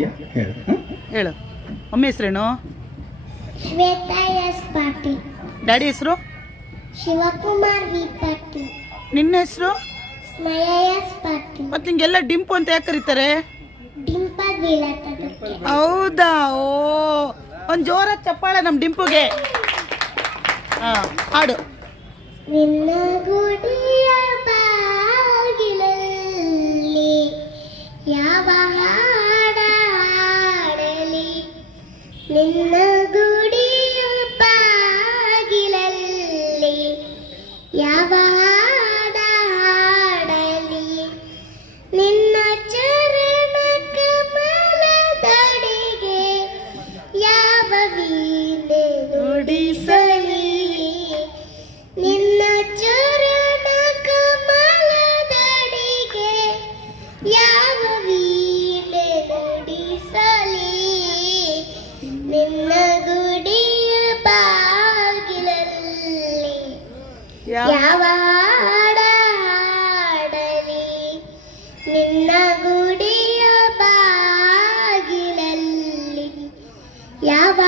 ಹೇಳ್ತೀಯ? ಹೇಳು. ಹೇಳು. ಮಮ್ಮಿ ಹೆಸರೇನು? ಶ್ವೇತಾ ಎಸ್ ಪಾಟೀಲ್. ಡ್ಯಾಡಿ ಹೆಸರು? ಶಿವಕುಮಾರ್ ವಿ ಪಾಟೀಲ್. ನಿನ್ನ ಹೆಸರು? ಸ್ಮಯ ಎಸ್ ಪಾಟೀಲ್. ಮತ್ತೆ ನಿಂಗೆಲ್ಲ ಡಿಂಪು ಅಂತ ಯಾಕೆ ಕರೀತಾರೆ? ಡಿಂಪಲ್ ಬೀಳತ್ತದಕ್ಕೆ. ಹೌದಾ? ಓ, ಒಂದು ಜೋರ ಚಪ್ಪಾಳೆ ನಮ್ಮ ಡಿಂಪುಗೆ. ಹಾಡು. ನಿನ್ನ ಗುಡಿಯ ಬಾಗಿಲಲ್ಲಿ ಯಾವ ಹಾಡ ಹಾಡಲಿ, ನಿನ್ನ ಗುಡಿಯ ಬಾಗಿಲಲ್ಲಿ ಯಾವ ಹಾಡ ಹಾಡಲಿ, ನಿನ್ನ ಚರಣ ಕಮಲದಡಿಗೆ ಯಾವ ವೀಣೆ ನುಡಿಸಲಿ, ನಿನ್ನ ಚರಣ ಕಮಲದಡಿಗೆ ಯಾವ ವೀಣೆ ನುಡಿಸಲಿ, ನಿನ್ನ ಗುಡಿಯ ಬಾಗಿಲಲ್ಲಿ ಯಾವ ಹಾಡ ಹಾಡಲಿ, ನಿನ್ನ ಗುಡಿಯ ಬಾಗಿಲಲ್ಲಿ ಯಾವ